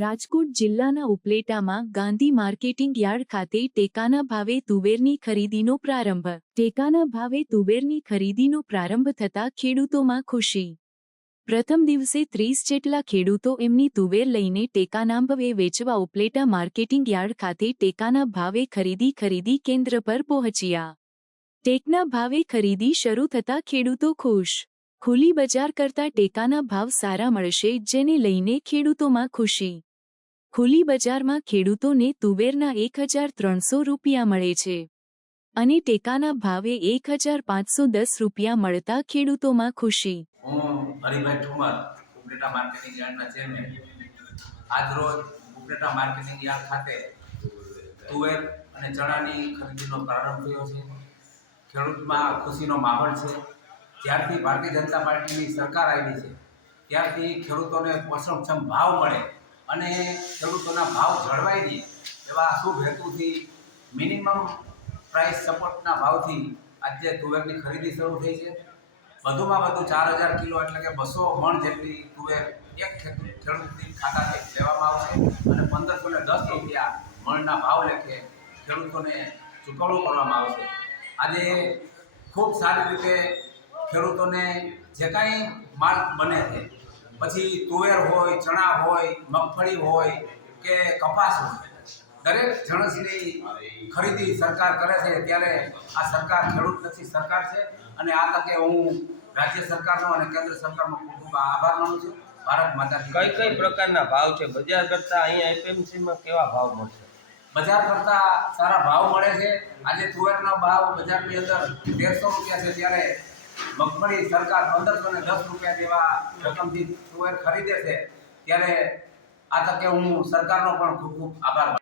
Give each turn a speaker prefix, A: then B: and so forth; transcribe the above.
A: રાજકોટ જિલ્લાના ઉપલેટામાં Gandhi marketing yard ખાતે ટેકાના ભાવે તુવેરની ખરીદીનો પ્રારંભ. ટેકાના ભાવે તુવેરની ખરીદીનો પ્રારંભ થતા ખેડૂતોમાં ખુશી. પ્રથમ દિવસે ત્રીસ જેટલા ખેડૂતો એમની તુવેર લઈને ટેકાના ભાવે વેચવા ઉપલેટા માર્કેટિંગ યાર્ડ ખાતે ટેકાના ભાવે ખરીદી ખરીદી કેન્દ્ર પર પહોંચ્યા. ટેકના ભાવે ખરીદી શરૂ થતા ખેડૂતો ખુશ. ખુલ્લી બજાર કરતા ટેકાના ભાવ સારા મળશે, જેને લઈને ખેડૂતોમાં ખુશી. ખુલ્લી બજારમાં ખેડૂતોને તુવેરના એક હજાર ત્રણસો રૂપિયા મળે છે. અને ટેકાના ભાવે એક હજાર પાંચસો દસ રૂપિયા મળતા ખેડૂતોમાં ખુશી.
B: અને ચણાની ખરીદીનો પ્રારંભ થયો છે. ખેડૂતમાં ખુશીનો માહોલ છે. જ્યારથી ભારતીય જનતા પાર્ટીની સરકાર આવી છે, ત્યારથી ખેડૂતોને પોષણક્ષમ ભાવ મળે. અને ખેડૂતોના ભાવ જળવાઈ રહે એવા શુભ હેતુથી મિનિમમ પ્રાઇસ સપોર્ટના ભાવથી આજે તુવેરની ખરીદી શરૂ થઈ છે. વધુમાં વધુ ચાર હજાર કિલો એટલે કે બસો મણ જેટલી તુવેર એક ખેડૂત ખેડૂતની ખાતાથી લેવામાં આવશે અને પંદરસો ને દસ રૂપિયા મણના ભાવ લેખે ખેડૂતોને ચૂકવણું કરવામાં આવશે. આજે ખૂબ સારી રીતે ખેડૂતોને જે કાંઈ માર્ગ બને છે પછી તુવેર હોય ચણા હોય મગફળી હોય કે કપાસ હોય. દરેક જણસની ખરીદી સરકાર કરે છે ત્યારે આ સરકાર ખેડૂત નથી સરકાર છે. અને આ તકે હું રાજ્ય સરકારનો અને કેન્દ્ર સરકારનો ખૂબ ખૂબ આભાર માનું છું. ભારત માતા
C: કઈ કઈ પ્રકારના ભાવ છે? બજાર કરતા અહીંયા એપીએમસીમાં કેવા ભાવ મળશે?
B: બજાર કરતાં સારા ભાવ મળે છે. આજે તુવેરનો ભાવ બજારની અંદર તેરસો રૂપિયા છે ત્યારે મગફળી સરકાર પંદરસો ને દસ રૂપિયા જેવા રકમથી તુવેર ખરીદે છે, ત્યારે આ તકે હું સરકારનો પણ ખૂબ ખૂબ આભાર